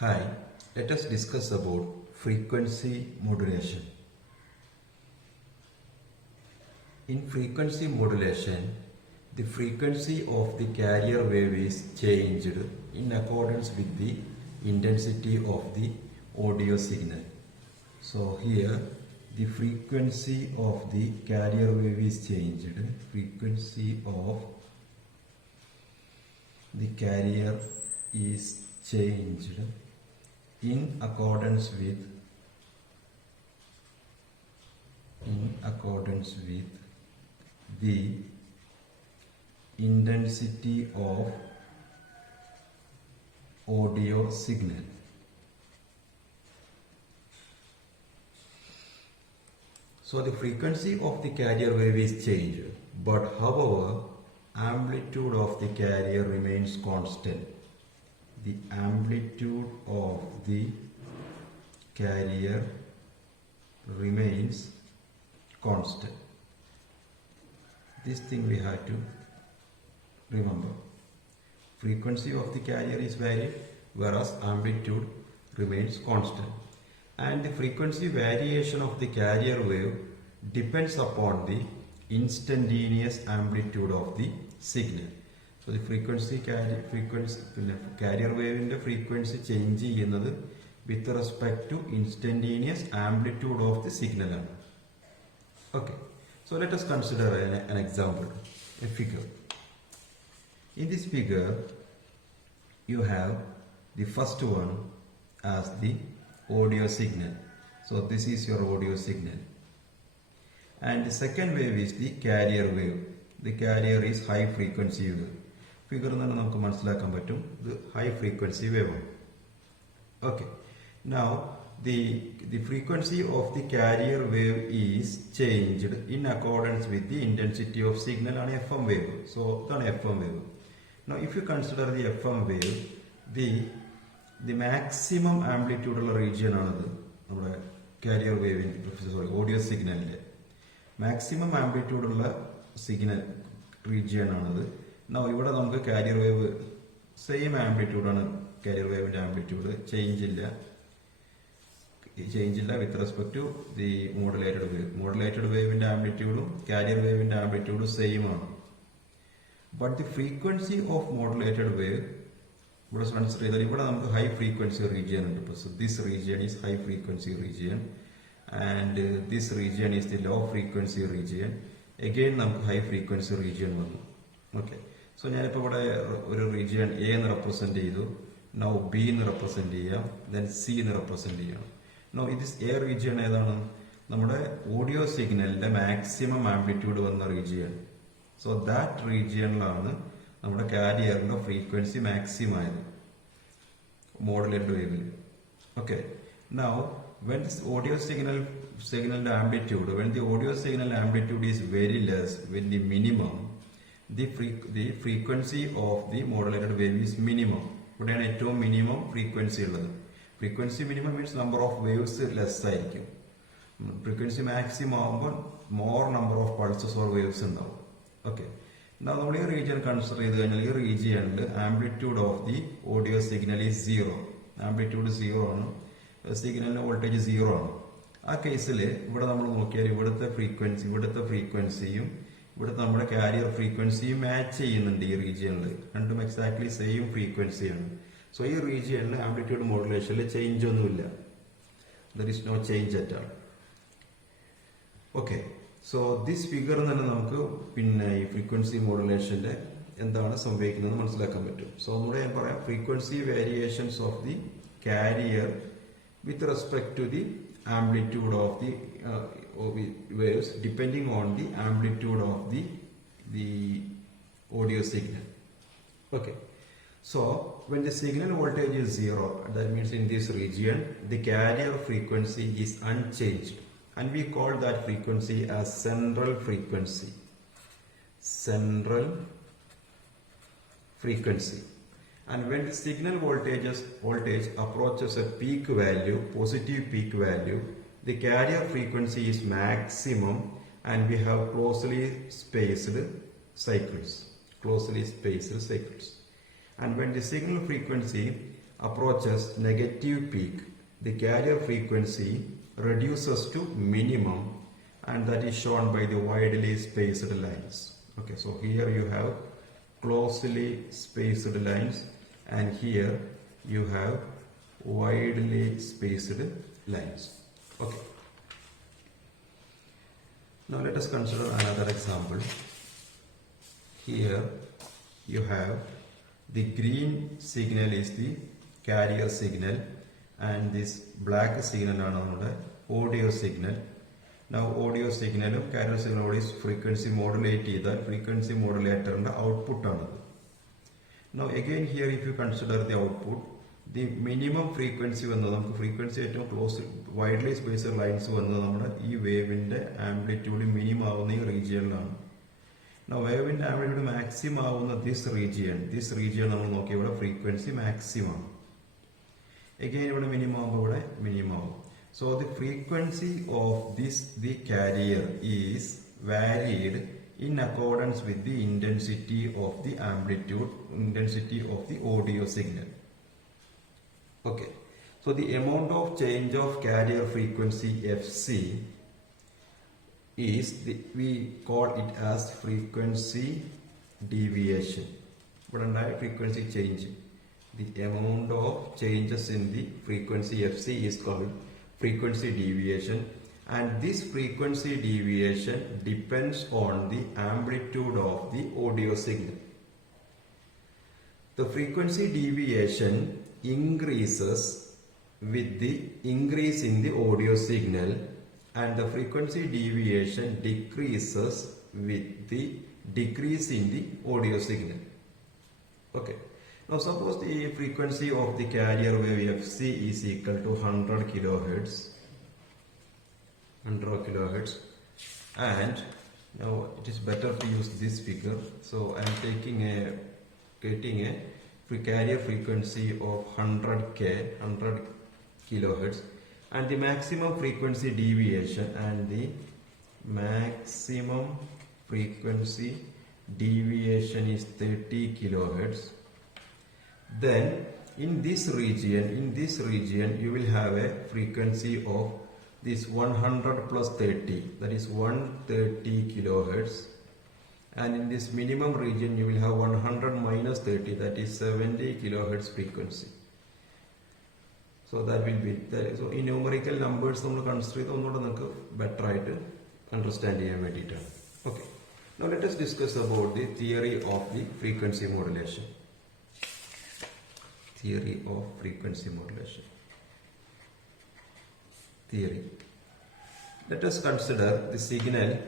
Hi, let us discuss about frequency modulation. In frequency modulation, the frequency of the carrier wave is changed in accordance with the intensity of the audio signal. So here the frequency of the carrier wave is changed. Frequency of the carrier is changed in accordance with the intensity of audio signal. So the frequency of the carrier wave is changed, but however amplitude of the carrier remains constant. The amplitude of the carrier remains constant. This thing we have to remember. Frequency of the carrier is varied, whereas amplitude remains constant. And the frequency variation of the carrier wave depends upon the instantaneous amplitude of the signal. So the carrier wave in the frequency change with respect to instantaneous amplitude of the signal. Okay, so let us consider an example, a figure. In this figure, you have the first one as the audio signal. So this is your audio signal. And the second wave is the carrier wave. The carrier is high frequency wave. Figure the high frequency wave. Okay. Now the frequency of the carrier wave is changed in accordance with the intensity of signal on FM wave. So on FM wave. Now if you consider the FM wave, the maximum amplitude region on carrier wave in audio signal. Maximum amplitude signal region on now you would carrier wave same amplitude on carrier wave amplitude change with respect to the modulated wave. Modulated wave in amplitude, carrier wave in amplitude same on. But the frequency of modulated wave high frequency region. So this region is high frequency region and this region is the low frequency region. Again high frequency region. Okay. So I will region A represent now B represent then C represent. Now this A region is audio signal the maximum amplitude on the region. So that region is carrier frequency maximum modulated wave. Okay. Now when this audio signal amplitude, when the audio signal amplitude is very less, when the minimum, the frequency of the modulated wave is minimum. What is minimum frequency? Frequency minimum means number of waves less. Frequency maximum more number of pulses or waves. Okay. Now the region consider the region amplitude of the audio signal is 0. Amplitude is 0. Signal voltage is 0. In this case, the frequency the carrier frequency match in the region and exactly same frequency. So this region amplitude modulation change. There is no change at all. Okay. So this figure is frequency modulation. So frequency variations of the carrier with respect to the amplitude of the waves depending on the amplitude of the audio signal. Okay. So when the signal voltage is 0, that means in this region the carrier frequency is unchanged. And we call that frequency as central frequency. Central frequency. And when the signal voltage approaches a peak value, positive peak value, the carrier frequency is maximum and we have closely spaced cycles. And when the signal frequency approaches negative peak, the carrier frequency reduces to minimum, and that is shown by the widely spaced lines. Okay, so here you have closely spaced lines, and here you have widely spaced lines. Okay. Now let us consider another example. Here you have the green signal is the carrier signal, and this black signal is audio signal. Now audio signal carrier signal is frequency modulate that frequency modulator output. Now again here if you consider the output, the minimum frequency frequency close widely spaced lines wave amplitude minimum region. Now wave amplitude maximum this region frequency maximum. Again minimum. So the frequency of the carrier is varied in accordance with the intensity of the amplitude, intensity of the audio signal. Okay, so the amount of change of carrier frequency Fc is we call it as frequency deviation. But frequency change, the amount of changes in the frequency Fc is called frequency deviation, and this frequency deviation depends on the amplitude of the audio signal. The frequency deviation increases with the increase in the audio signal, and the frequency deviation decreases with the decrease in the audio signal. Okay. Now suppose the frequency of the carrier wave Fc is equal to 100 kilohertz, and now it is better to use this figure. So I am getting a carrier frequency of 100 kilohertz, and the maximum frequency deviation is 30 kilohertz. Then in this region you will have a frequency of this 100 plus 30, that is 130 kilohertz, and in this minimum region you will have 100 minus 30, that is 70 kilohertz frequency. So that will be the, so in numerical numbers consider better understand. Okay, now let us discuss about the theory of the frequency modulation. Theory of frequency modulation. Theory. Let us consider the signal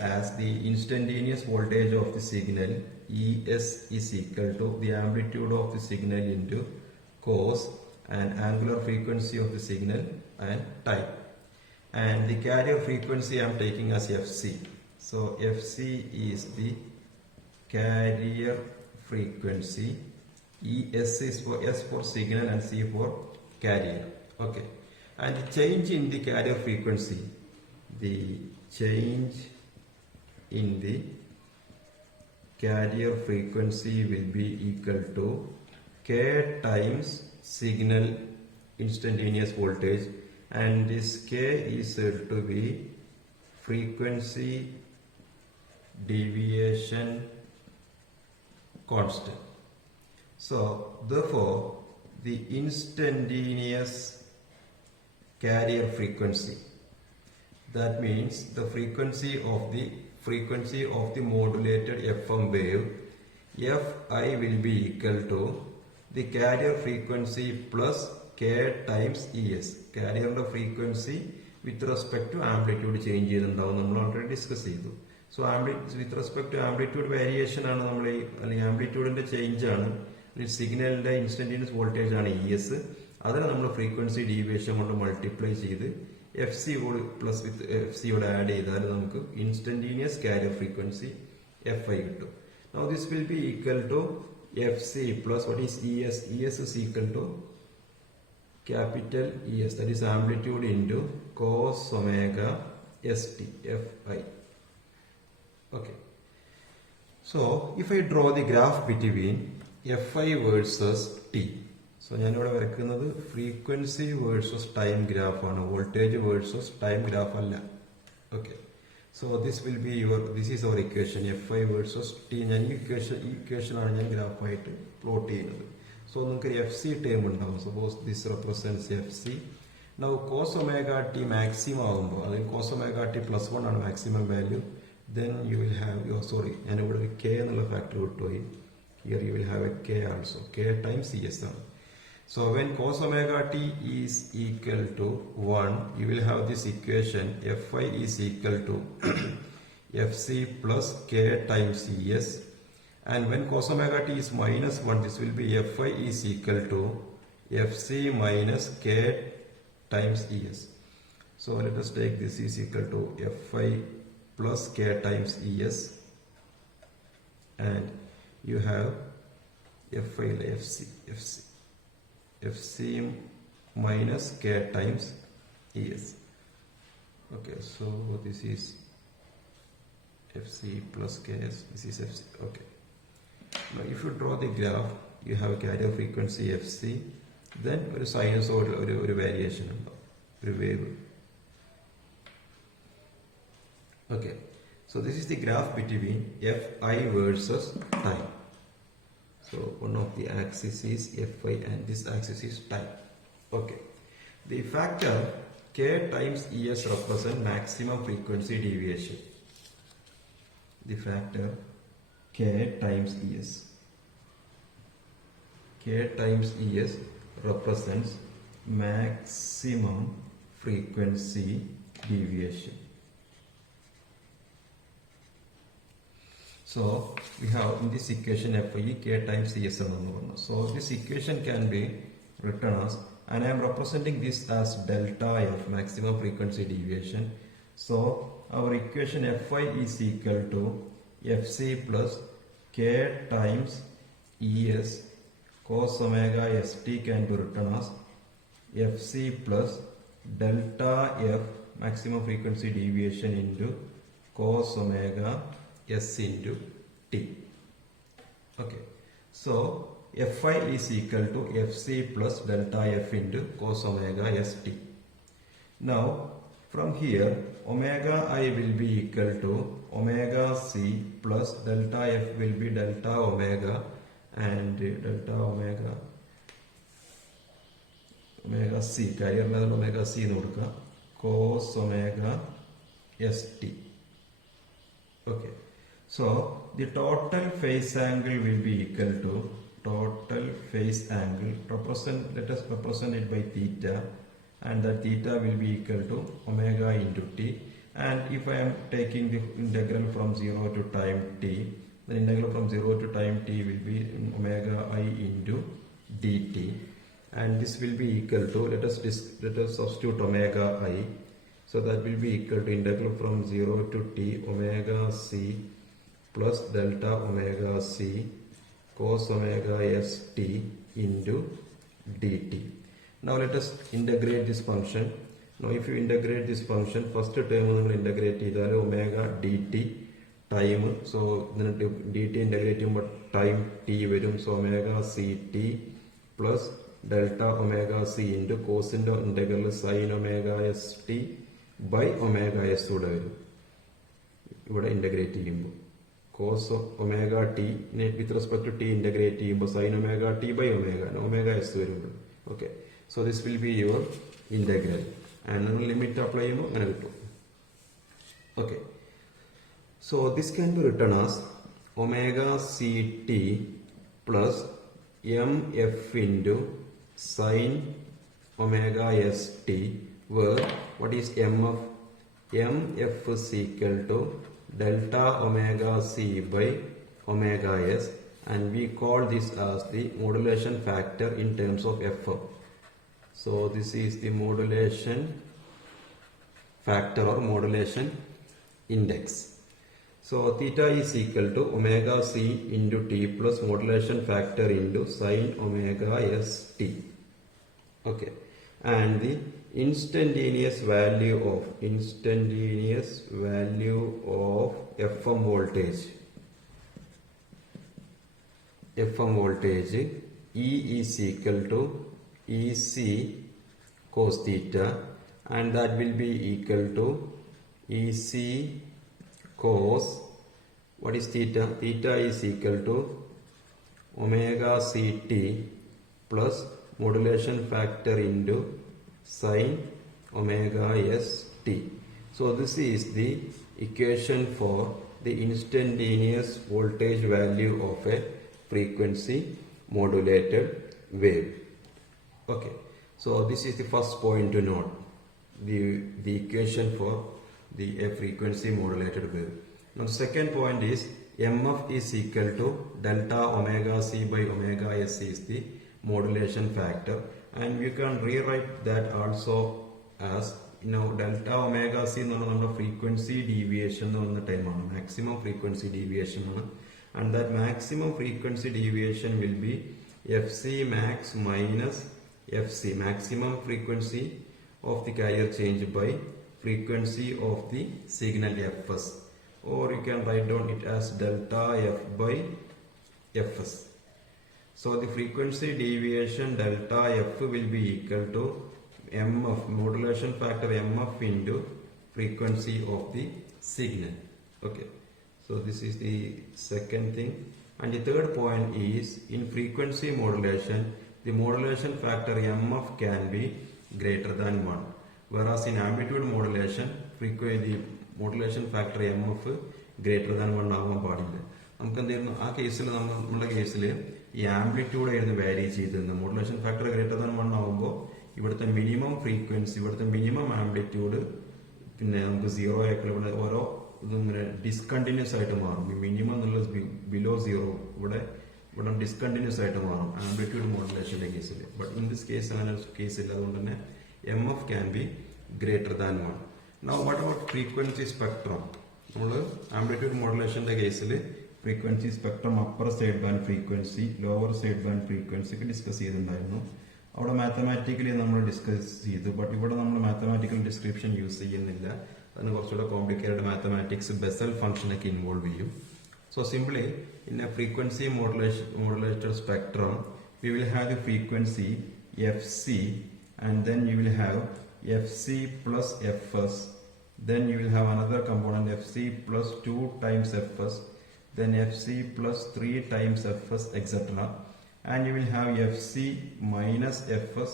as the instantaneous voltage of the signal Es is equal to the amplitude of the signal into cos and angular frequency of the signal and time. And the carrier frequency I am taking as Fc. So Fc is the carrier frequency. Es is for S for signal and C for carrier. Okay, and the change in the carrier frequency, the change in the carrier frequency will be equal to K times signal instantaneous voltage, and this K is said to be frequency deviation constant. So therefore the instantaneous carrier frequency, that means the frequency of the modulated FM wave, Fi will be equal to the carrier frequency plus K times Es. Carrier frequency with respect to amplitude change already discussed. So with respect to amplitude variation amplitude change signal instantaneous voltage Es. That's frequency deviation multiply Fc plus with Fc add instantaneous carrier frequency Fi. Now this will be equal to Fc plus what is Es? Es is equal to capital Es, that is amplitude into cos omega St Fi. Okay. So if I draw the graph between Fi versus T. So ഞാനിവിടെ വരയ്ക്കുന്നത് frequency versus time ഗ്രാഫാണ്, voltage versus time graph അല്ല. Okay, so this is our equation Fi versus t. ഞാൻ ഈ ഇക്വേഷനാണ് ഞാൻ ഗ്രാഫായിട്ട് plot ചെയ്യുന്നത്. സോ നിങ്ങൾക്ക് FC ടേം ഉണ്ടാവും. Suppose this represents FC. Now cos omega t maximum ആകുമ്പോൾ, അതിൽ cos omega t +1 ആണ് maximum value, then you will have ഞാനിവിടെ ഒരു k എന്നുള്ള ഫാക്ടർ വിട്ടുപോയി. Here you will have a k also, k times CS ആണ്. So when cos omega t is equal to 1, you will have this equation Fi is equal to Fc plus k times Es. And when cos omega t is minus 1, this will be Fi is equal to Fc minus k times Es. So let us take this is equal to Fi plus k times Es, and you have Fi Fc minus k times Es. Okay, so this is Fc plus ks, this is Fc. Okay, now if you draw the graph, you have carrier frequency Fc, then ഒരു sinusoid ഒരു variation ഉണ്ടാവും, ഒരു wave. Okay, so this is the graph between Fi versus time. So one of the axis is Fi and this axis is time. Okay, the factor k times Es represent maximum frequency deviation. The factor k times Es, k times Es represents maximum frequency deviation. So we have in this equation Fi k times Cs. So this equation can be written as, and I am representing this as delta F, maximum frequency deviation. So our equation Fi is equal to Fc plus k times Es cos omega St can be written as Fc plus delta F, maximum frequency deviation, into cos omega S into T. Okay, so Fi is equal to Fc plus delta F into cos omega St. Now from here omega I will be equal to omega C plus delta F will be delta omega, and delta omega C, carrier level omega C nodka, cos omega St. Okay, so the total phase angle will be equal to total phase angle, let us represent it by theta, and that theta will be equal to omega into T. And if I am taking the integral from 0 to time T, the integral from 0 to time T will be omega I into dt, and this will be equal to, let us substitute omega I, so that will be equal to integral from 0 to T omega C plus delta omega C cos omega St into dt. Now let us integrate this function. Now if you integrate this function, first term will integrate either omega dt time, so then dt integrate time t varum, so omega Ct plus delta omega C into cos into integral sin omega St by omega S ഇവിടെ വരും. ഇവിടെ integrate ചെയ്യുമ്പോൾ cos omega t with respect to t integrate ചെയ്യുമ്പോൾ sin omega t by omega S വരുമ്പോൾ. Okay, so this will be your integral, and നമ്മൾ limit apply ചെയ്യുമ്പോൾ അങ്ങനെ കിട്ടും. Okay, so this can be written as omega Ct plus mf into sin omega St, where what is mf? Mf is equal to delta omega C by omega S, and we call this as the modulation factor in terms of F. So this is the modulation factor or modulation index. So theta is equal to omega C into T plus modulation factor into sin omega St. Okay, and the instantaneous value of FM voltage E is equal to EC cos theta, and that will be equal to EC cos, what is theta? Theta is equal to omega Ct plus modulation factor into sin omega st. So this is the equation for the instantaneous voltage value of a frequency modulated wave. Okay, so this is the first point to note, the equation for the frequency modulated wave. Now the second point is MF is equal to delta omega C by omega S is the modulation factor, and we can rewrite that also as delta omega C എന്ന് പറഞ്ഞാൽ നമ്മുടെ frequency deviation എന്ന് പറയുന്ന ടൈമാണ്, maximum frequency deviation ആണ്, and that maximum frequency deviation will be FC max minus FC, maximum frequency of the carrier change by frequency of the signal Fs, or you can write down it as delta F by Fs. So the frequency deviation delta F will be equal to MF, modulation factor MF into frequency of the signal. Okay, so this is the second thing. And the third point is, in frequency modulation, the modulation factor MF can be greater than 1, whereas in amplitude modulation, the modulation factor MF greater than 1 ആവാൻ പാടില്ല. നമുക്ക് എന്തായിരുന്നു ആ കേസിൽ, നമ്മുടെ കേസിൽ ഈ amplitude ആയിരുന്നു വാരി ചെയ്തിരുന്നത്. മോഡുലേഷൻ ഫാക്ടർ ഗ്രേറ്റർ ദാൻ 1 ആകുമ്പോൾ ഇവിടുത്തെ മിനിമം ഫ്രീക്വൻസി, ഇവിടുത്തെ മിനിമം ആംപ്ലിറ്റ്യൂഡ് പിന്നെ നമുക്ക് 0 ആയിട്ടുള്ള ഇവിടെ ഓരോ ഇങ്ങനെ ഡിസ്കണ്ടിന്യൂസ് ആയിട്ട് മാറും. ഈ മിനിമം എന്നുള്ളത് ബിലോ 0, ഇവിടെ ഡിസ്കണ്ടിന്യൂസ് ആയിട്ട് മാറും ആംപ്ലിറ്റ്യൂഡ് മോഡുലേഷന്റെ കേസിൽ. ബട്ട് ഇൻ ദിസ് കേസ് അങ്ങനെ കേസില്ല, അതുകൊണ്ട് തന്നെ MF can be greater than 1. Now what about frequency spectrum? നമ്മൾ ആംപ്ലിറ്റ്യൂഡ് മോഡുലേഷന്റെ കേസിൽ frequency spectrum upper side band frequency, lower side band frequency ഒക്കെ ഡിസ്കസ് ചെയ്തിട്ടുണ്ടായിരുന്നു. അവിടെ മാത്തമാറ്റിക്കലി നമ്മൾ ഡിസ്കസ് ചെയ്തു, ബട്ട് ഇവിടെ നമ്മൾ മാത്തമാറ്റിക്കൽ ഡിസ്ക്രിപ്ഷൻ യൂസ് ചെയ്യുന്നില്ല. അതിന് കുറച്ചുകൂടെ കോംപ്ലിക്കേറ്റഡ് മാത്തമാറ്റിക്സ്, ബെസൽ ഫംഗ്ഷൻ ഒക്കെ ഇൻവോൾവ് ചെയ്യും. So simply in A frequency modulated spectrum we will have the frequency FC, and then you will have FC plus Fs, then you will have another component FC plus 2 times Fs, then FC plus 3 times Fs, etc. And you will have FC minus Fs,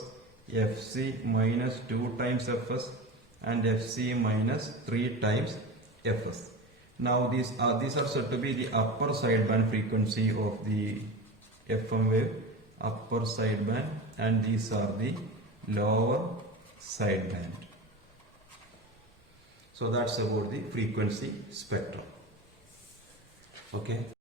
FC minus 2 times Fs, and FC minus 3 times Fs. Now these are said to be the upper sideband frequency of the FM wave, upper sideband, and these are the lower sideband. So that's about the frequency spectrum. Okay.